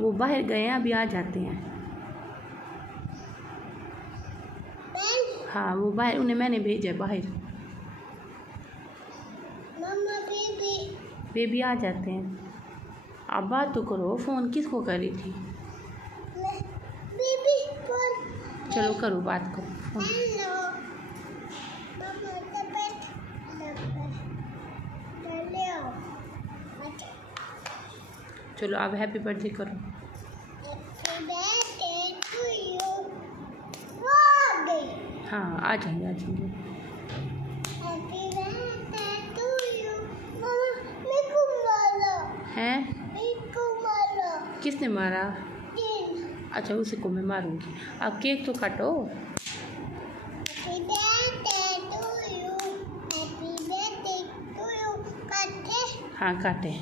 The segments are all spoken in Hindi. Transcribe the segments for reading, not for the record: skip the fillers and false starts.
वो बाहर गए हैं, अभी आ जाते हैं। हाँ वो बाहर, उन्हें मैंने भेजा बाहर। मम्मा बेबी आ जाते हैं। आप बात तो करो, फ़ोन किसको कर रही थी? Baby phone. चलो करो, बात करो फ़ोन। हेलो मम्मा चलो आप हैप्पी बर्थडे करो। Happy birthday to you. वो आ गई। हाँ आ जाएंगे आ जाएंगे। Happy birthday to you. मम्मा मेरे को मारो। हैं? मेरे को मारो। किसने मारा? तीन। अच्छा उसी को मैं मारूंगी। आप केक तो काटो। Happy birthday to you. Happy birthday to you. काटे। हाँ काटे।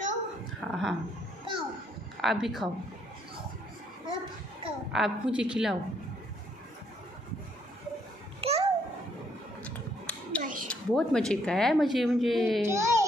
खाओ। हाँ हाँ खाओ। आप भी खाओ। अब खाओ। आप मुझे खिलाओ। खाओ। बस। बहुत मज़े का है मुझे। Enjoy